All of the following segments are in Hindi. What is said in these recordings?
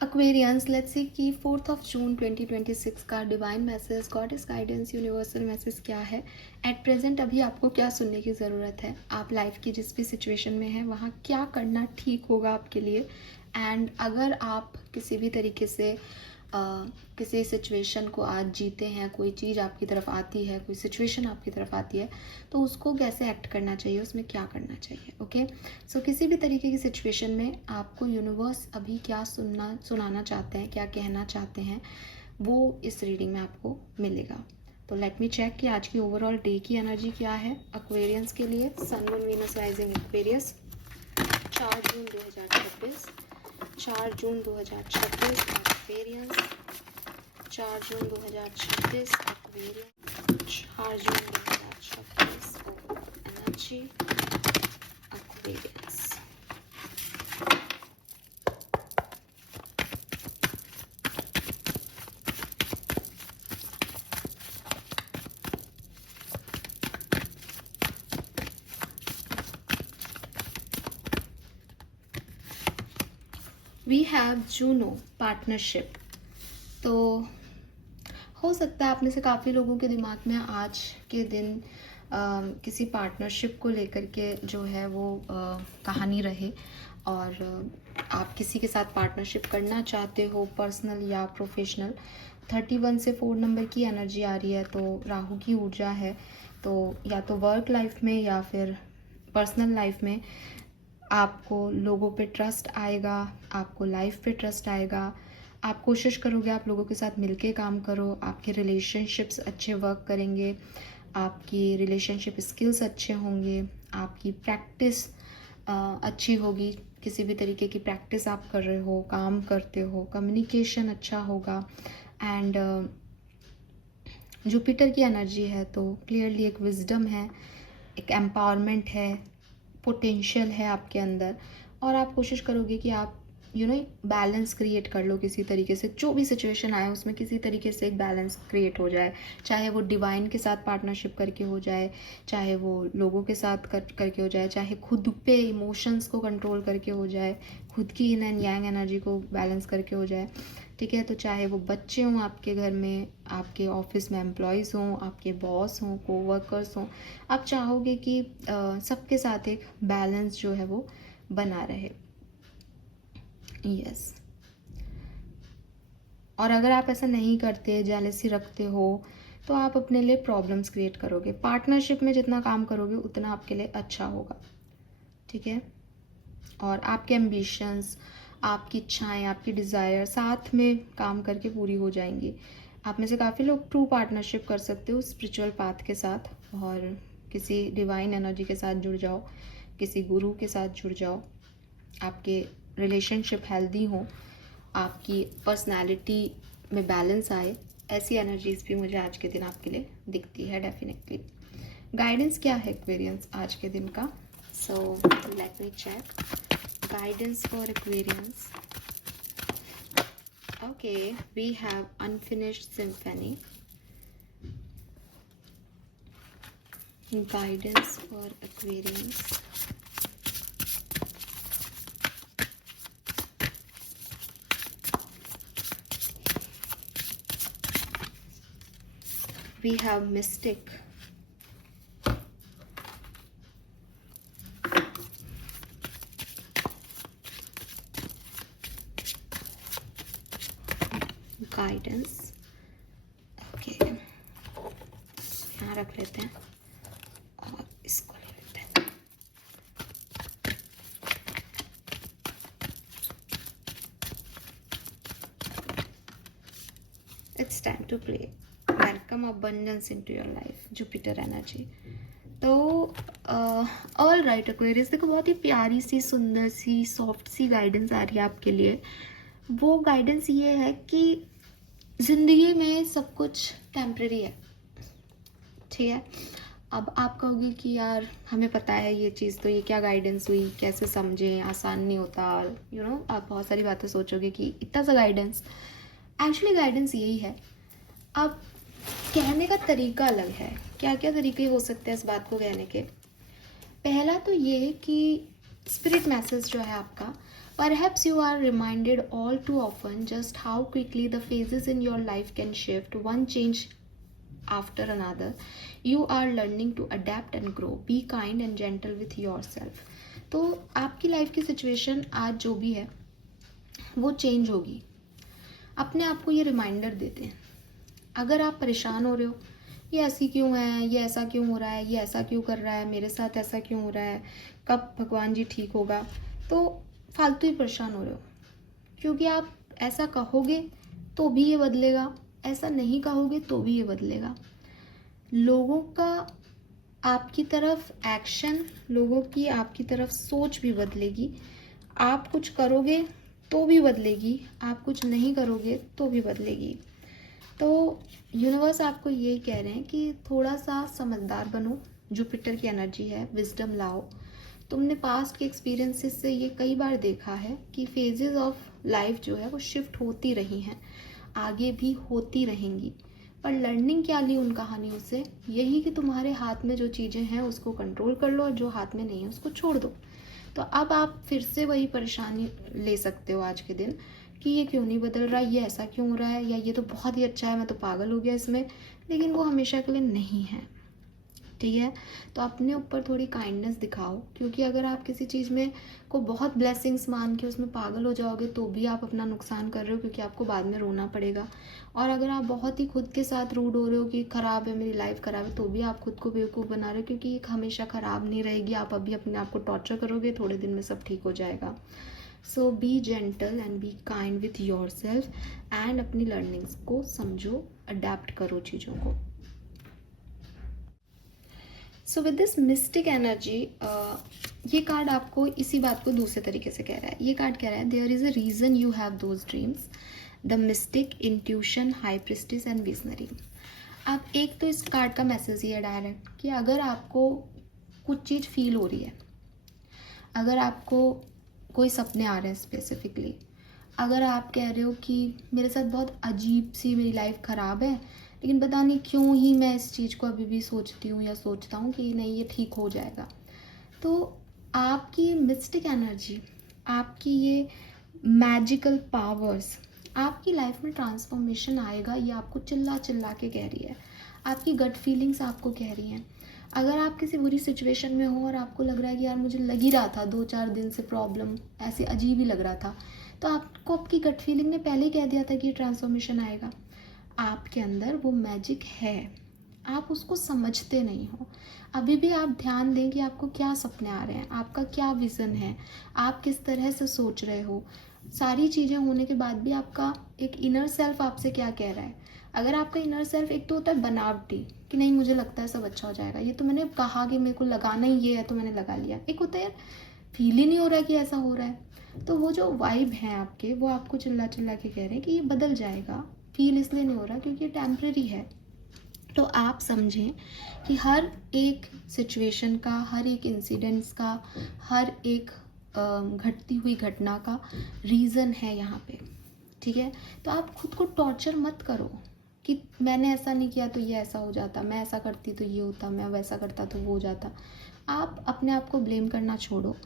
एक्वेरियंस, लेट्स सी कि 4 जून 2026 का divine message, goddess guidance, universal message क्या है एट प्रेजेंट। अभी आपको क्या सुनने की ज़रूरत है, आप लाइफ की जिस भी सिचुएशन में हैं वहाँ क्या करना ठीक होगा आपके लिए। एंड अगर आप किसी भी तरीके से किसी सिचुएशन को आज जीते हैं, कोई चीज़ आपकी तरफ आती है, कोई सिचुएशन आपकी तरफ आती है, तो उसको कैसे एक्ट करना चाहिए, उसमें क्या करना चाहिए। ओके, सो किसी भी तरीके की सिचुएशन में आपको यूनिवर्स अभी क्या सुनाना चाहते हैं, क्या कहना चाहते हैं, वो इस रीडिंग में आपको मिलेगा। तो लेट मी चेक कि आज की ओवरऑल डे की एनर्जी क्या है एक्वेरियंस के लिए। Sun moon Venus rising Aquarius, 4 June 2026, 4 June 2026 Aquarians, 4 June 2026 Aquarians, 4 June 2026 energy Aquarians. We have Juno partnership. तो हो सकता है आप में से काफ़ी लोगों के दिमाग में आज के दिन किसी पार्टनरशिप को लेकर के जो है वो कहानी रहे, और आप किसी के साथ पार्टनरशिप करना चाहते हो, पर्सनल या प्रोफेशनल। 31 से 4 नंबर की एनर्जी आ रही है, तो राहु की ऊर्जा है। तो या तो वर्क लाइफ में या फिर पर्सनल लाइफ में आपको लोगों पे ट्रस्ट आएगा, आपको लाइफ पे ट्रस्ट आएगा। आप कोशिश करोगे, आप लोगों के साथ मिलके काम करो, आपके रिलेशनशिप्स अच्छे वर्क करेंगे, आपकी रिलेशनशिप स्किल्स अच्छे होंगे, आपकी प्रैक्टिस अच्छी होगी। किसी भी तरीके की प्रैक्टिस आप कर रहे हो, काम करते हो, कम्युनिकेशन अच्छा होगा। एंड जुपिटर की एनर्जी है, तो क्लियरली एक विजडम है, एक एम्पावरमेंट है, पोटेंशियल है आपके अंदर। और आप कोशिश करोगे कि आप बैलेंस क्रिएट कर लो किसी तरीके से। जो भी सिचुएशन आए उसमें किसी तरीके से एक बैलेंस क्रिएट हो जाए, चाहे वो डिवाइन के साथ पार्टनरशिप करके हो जाए, चाहे वो लोगों के साथ करके हो जाए, चाहे खुद पे इमोशंस को कंट्रोल करके हो जाए, खुद की इन एंड यांग एनर्जी को बैलेंस करके हो जाए। ठीक है, तो चाहे वो बच्चे हों आपके घर में, आपके ऑफिस में एम्प्लॉयज़ हों, आपके बॉस हों, कोवर्कर्स हों, आप चाहोगे कि सबके साथ एक बैलेंस जो है वो बना रहे। यस। और अगर आप ऐसा नहीं करते, जेलसी रखते हो, तो आप अपने लिए प्रॉब्लम्स क्रिएट करोगे। पार्टनरशिप में जितना काम करोगे उतना आपके लिए अच्छा होगा। ठीक है, और आपके एम्बिशंस, आपकी इच्छाएं, आपकी डिज़ायर साथ में काम करके पूरी हो जाएंगी। आप में से काफ़ी लोग ट्रू पार्टनरशिप कर सकते हो स्पिरिचुअल पाथ के साथ, और किसी डिवाइन एनर्जी के साथ जुड़ जाओ, किसी गुरु के साथ जुड़ जाओ, आपके रिलेशनशिप हेल्दी हो, आपकी पर्सनालिटी में बैलेंस आए। ऐसी एनर्जीज भी मुझे आज के दिन आपके लिए दिखती है डेफिनेटली। गाइडेंस क्या है एक्वेरियंस आज के दिन का? So let me check guidance for Aquarians. Okay, we have unfinished symphony. Guidance for Aquarians. We have Mystic. Guidance. Okay, यहाँ रख लेते हैं और इसको ले लेते हैं। It's time to play, welcome abundance into your life, Jupiter energy. तो ऑल राइट एक्वेरियस, देखो बहुत ही प्यारी सी, सुंदर सी, सॉफ्ट सी गाइडेंस आ रही है आपके लिए। वो गाइडेंस ये है कि ज़िंदगी में सब कुछ टेम्प्रेरी है। ठीक है, अब आप कहोगे कि यार हमें पता है ये चीज़, तो ये क्या गाइडेंस हुई, कैसे समझें, आसान नहीं होता। आप बहुत सारी बातें सोचोगे कि इतना सा गाइडेंस। एक्चुअली गाइडेंस यही है, अब कहने का तरीका अलग है। क्या क्या तरीके हो सकते हैं इस बात को कहने के? पहला तो ये कि स्पिरिट मैसेज जो है आपका, Perhaps you are reminded all too often just how quickly the phases in your life can shift, one change after another. You are learning to adapt and grow. Be kind and gentle with yourself. तो आपकी लाइफ की सिचुएशन आज जो भी है वो चेंज होगी. अपने आप को ये रिमाइंडर देते हैं. अगर आप परेशान हो रहे हो, ये ऐसी क्यों है, ये ऐसा क्यों हो रहा है, ये ऐसा क्यों कर रहा है, मेरे साथ ऐसा क्यों हो रहा है, कब भगवान जी ठीक होगा, तो फालतू ही परेशान हो रहे हो. क्योंकि आप ऐसा कहोगे तो भी ये बदलेगा, ऐसा नहीं कहोगे तो भी ये बदलेगा. लोगों का आपकी तरफ एक्शन, लोगों की आपकी तरफ सोच भी बदलेगी. आप कुछ करोगे तो भी बदलेगी, आप कुछ नहीं करोगे तो भी बदलेगी. तो यूनिवर्स आपको यही कह रहे हैं कि थोड़ा सा समझदार बनो. जुपिटर की एनर्जी है, विजडम लाओ. तुमने पास्ट के एक्सपीरियंसेस से ये कई बार देखा है कि फेजेस ऑफ लाइफ जो है वो शिफ्ट होती रही हैं, आगे भी होती रहेंगी. पर लर्निंग क्या ली उन कहानियों से? यही कि तुम्हारे हाथ में जो चीज़ें हैं उसको कंट्रोल कर लो और जो हाथ में नहीं है उसको छोड़ दो. तो अब आप फिर से वही परेशानी ले सकते हो आज के दिन कि ये क्यों नहीं बदल रहा, ये ऐसा क्यों हो रहा है, या ये तो बहुत ही अच्छा है, मैं तो पागल हो गया इसमें. लेकिन वो हमेशा के लिए नहीं है. ठीक है, तो अपने ऊपर थोड़ी काइंडनेस दिखाओ. क्योंकि अगर आप किसी चीज़ में को बहुत ब्लेसिंग्स मान के उसमें पागल हो जाओगे तो भी आप अपना नुकसान कर रहे हो, क्योंकि आपको बाद में रोना पड़ेगा. और अगर आप बहुत ही खुद के साथ रूड हो रहे हो कि ख़राब है, मेरी लाइफ ख़राब है, तो भी आप खुद को बेवकूफ़ बना रहे हो, क्योंकि ये हमेशा ख़राब नहीं रहेगी. आप अभी अपने आप को टॉर्चर करोगे, थोड़े दिन में सब ठीक हो जाएगा. So be gentle and be kind with your self and अपनी लर्निंग्स को समझो, अडेप्ट करो चीज़ों को. So with this mystic energy, ये कार्ड आपको इसी बात को दूसरे तरीके से कह रहा है. ये कार्ड कह रहा है there is a reason you have those dreams, the mystic, intuition, high priestess and visionary. अब एक तो इस कार्ड का मैसेज ही है डायरेक्ट कि अगर आपको कुछ चीज़ फील हो रही है, अगर आपको कोई सपने आ रहे हैं स्पेसिफिकली, अगर आप कह रहे हो कि मेरे साथ बहुत अजीब सी मेरी लाइफ ख़राब है, लेकिन पता नहीं क्यों ही मैं इस चीज़ को अभी भी सोचती हूँ या सोचता हूँ कि नहीं ये ठीक हो जाएगा. तो आपकी मिस्टिक एनर्जी, आपकी ये मैजिकल पावर्स, आपकी लाइफ में ट्रांसफॉर्मेशन आएगा, ये आपको चिल्ला चिल्ला के कह रही है. आपकी गट फीलिंग्स आपको कह रही हैं. अगर आप किसी बुरी सिचुएशन में हो और आपको लग रहा है कि यार मुझे लग ही रहा था 2-4 दिन से प्रॉब्लम ऐसे अजीब ही लग रहा था, तो आपको आपकी गट फीलिंग ने पहले ही कह दिया था कि ट्रांसफॉर्मेशन आएगा. आपके अंदर वो मैजिक है, आप उसको समझते नहीं हो. अभी भी आप ध्यान दें कि आपको क्या सपने आ रहे हैं, आपका क्या विज़न है, आप किस तरह से सोच रहे हो. सारी चीज़ें होने के बाद भी आपका एक इनर सेल्फ आपसे क्या कह रहा है. अगर आपका इनर सेल्फ, एक तो होता है बनावटी कि नहीं मुझे लगता है सब अच्छा हो जाएगा, ये तो मैंने कहा कि मेरे को लगाना ही ये है तो मैंने लगा लिया. एक होता है यार फील ही नहीं हो रहा कि ऐसा हो रहा है. तो वो जो वाइब है आपके, वो आपको चिल्ला चिल्ला के कह रहे हैं कि ये बदल जाएगा. फील इसलिए नहीं हो रहा क्योंकि ये टेम्प्रेरी है. तो आप समझें कि हर एक सिचुएशन का, हर एक इंसिडेंट्स का, हर एक घटती हुई घटना का रीज़न है यहाँ पे. ठीक है, तो आप खुद को टॉर्चर मत करो कि मैंने ऐसा नहीं किया तो ये ऐसा हो जाता, मैं ऐसा करती तो ये होता, मैं वैसा करता तो वो हो जाता. आप अपने आप को ब्लेम करना छोड़ो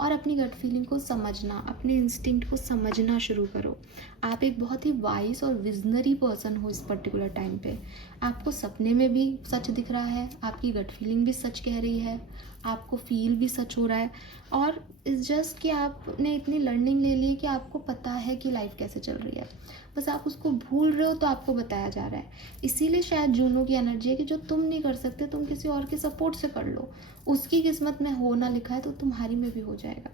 और अपनी गट फीलिंग को समझना, अपने इंस्टिंक्ट को समझना शुरू करो. आप एक बहुत ही वाइज और विजनरी पर्सन हो इस पर्टिकुलर टाइम पे. आपको सपने में भी सच दिख रहा है, आपकी गट फीलिंग भी सच कह रही है, आपको फील भी सच हो रहा है. और इट्स जस्ट कि आपने इतनी लर्निंग ले ली है कि आपको पता है कि लाइफ कैसे चल रही है, बस आप उसको भूल रहे हो तो आपको बताया जा रहा है. इसीलिए शायद जूनों की एनर्जी है कि जो तुम नहीं कर सकते तुम किसी और के सपोर्ट से कर लो. उसकी किस्मत में हो ना लिखा है तो तुम्हारी में भी हो जाएगा.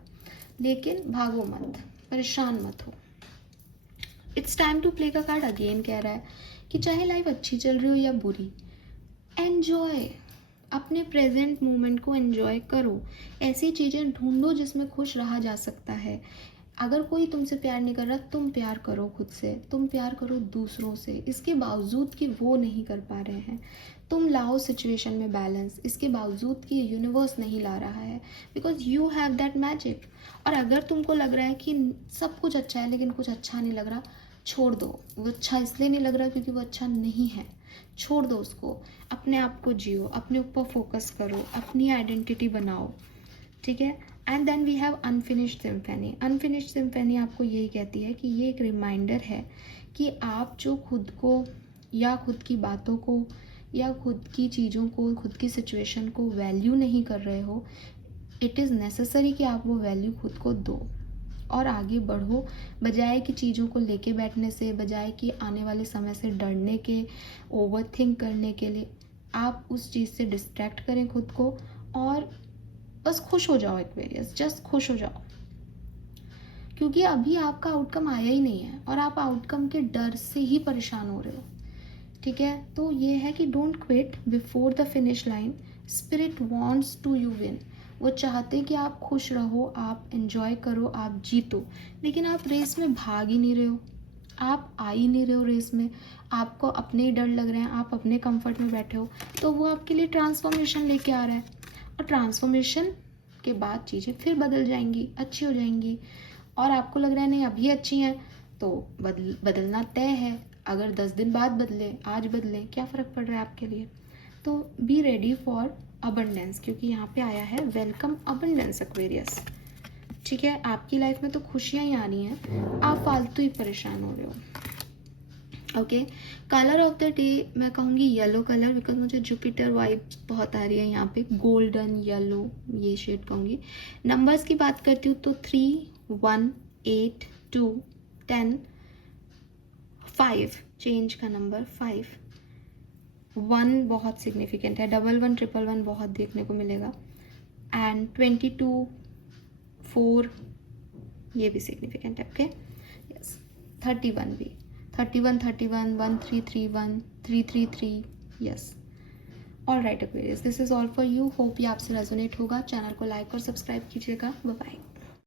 लेकिन भागो मत, परेशान मत हो. इट्स टाइम टू प्ले का कार्ड अगेन कह रहा है कि चाहे लाइफ अच्छी चल रही हो या बुरी, एन्जॉय. अपने प्रेजेंट मोमेंट को एन्जॉय करो. ऐसी चीज़ें ढूंढो जिसमें खुश रहा जा सकता है. अगर कोई तुमसे प्यार नहीं कर रहा, तुम प्यार करो खुद से, तुम प्यार करो दूसरों से. इसके बावजूद कि वो नहीं कर पा रहे हैं, तुम लाओ सिचुएशन में बैलेंस. इसके बावजूद कि यूनिवर्स नहीं ला रहा है, because you have that magic. और अगर तुमको लग रहा है कि सब कुछ अच्छा है लेकिन कुछ अच्छा नहीं लग रहा, छोड़ दो. वो अच्छा इसलिए नहीं लग रहा क्योंकि वो अच्छा नहीं है. छोड़ दो उसको. अपने आप को जियो, अपने ऊपर फोकस करो, अपनी आइडेंटिटी बनाओ. ठीक है, and then we have unfinished symphony. Unfinished symphony आपको यही कहती है कि ये एक रिमाइंडर है कि आप जो खुद को या खुद की बातों को या खुद की चीज़ों को, खुद की सिचुएशन को वैल्यू नहीं कर रहे हो। इट इज़ नेसेसरी कि आप वो वैल्यू खुद को दो और आगे बढ़ो, बजाय कि चीज़ों को लेके बैठने से, बजाय कि आने वाले समय से डरने के, ओवर थिंक करने के लिए आप उस चीज़ से डिस्ट्रैक्ट करें खुद को और बस खुश हो जाओ। एक्वेरियस, जस्ट खुश हो जाओ, क्योंकि अभी आपका आउटकम आया ही नहीं है और आप आउटकम के डर से ही परेशान हो रहे हो। ठीक है, तो ये है कि don't quit before the finish line. Spirit wants to you win. वो चाहते कि आप खुश रहो, आप एंजॉय करो, आप जीतो, लेकिन आप रेस में भाग ही नहीं रहे हो, आप आ ही नहीं रहे हो रेस में, आपको अपने ही डर लग रहे हैं, आप अपने कंफर्ट में बैठे हो। तो वो आपके लिए ट्रांसफॉर्मेशन लेके आ रहा है और ट्रांसफॉर्मेशन के बाद चीज़ें फिर बदल जाएंगी, अच्छी हो जाएंगी। और आपको लग रहा है नहीं अभी अच्छी हैं, तो बदलना तय है। अगर 10 दिन बाद बदले, आज बदले, क्या फ़र्क पड़ रहा है आपके लिए। तो बी रेडी फॉर अबंडेंस, क्योंकि यहाँ पे आया है वेलकम अबंडेंस एक्वेरियस। ठीक है, आपकी लाइफ में तो खुशियाँ ही आ रही हैं, आप फालतू ही परेशान हो रहे हो। Okay, colour of the day मैं कहूँगी येलो कलर, बिकॉज मुझे जुपिटर वाइब्स बहुत आ रही है यहाँ पे, गोल्डन येलो ये शेड कहूँगी। नंबर्स की बात करती हूँ तो 3, 1, 8, 2, 10, 5, चेंज का नंबर 5, 1 बहुत सिग्निफिकेंट है, 11, 111 बहुत देखने को मिलेगा, एंड 22, 4 ये भी सिग्निफिकेंट है। ओके, यस, 31 भी, 31, 31, 1331, 333, yes. All right Aquarius, this is all for you. Hope ये आपसे रेजोनेट होगा। चैनल को लाइक और सब्सक्राइब कीजिएगा। Bye bye.